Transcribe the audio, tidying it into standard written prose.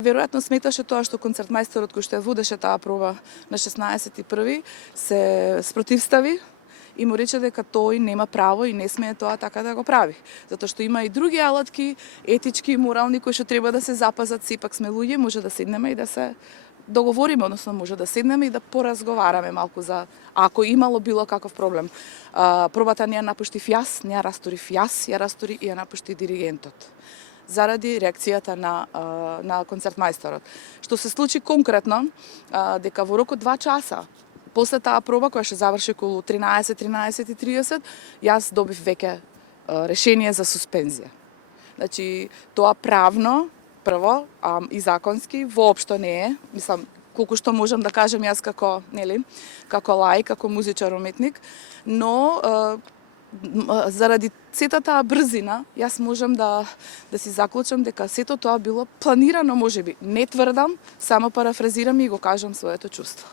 Веројатно сметаше тоа што концертмајсторот кој што ја водеше таа проба на 16.1. се спротивстави и му рече дека тој нема право и не смее тоа така да го прави. Затоа што има и други алатки, етички и морални кои што треба да се запазат, сепак сме луѓе, може да седнеме и да се договориме, односно може да седнеме и да поразговараме малку за ако имало било каков проблем. Пробата не ја напуштив јас, не ја расторив јас, ја растори и ја напушти диригентот заради реакцијата на концертмајсторот. Што се случи конкретно, дека во рок од 2 часа после таа проба која ќе заврши околу 13:30, јас добив веќе решение за суспензија. Значи, тоа правно, прво, и законски, воопшто не е. Мислам, колку што можам да кажем јас како, нели, како лаик, како музичар, уметник, но заради сета таа брзина, јас можам да си заклучам дека сето тоа било планирано, можеби. Не тврдам, само парафразирам и го кажам своето чувство.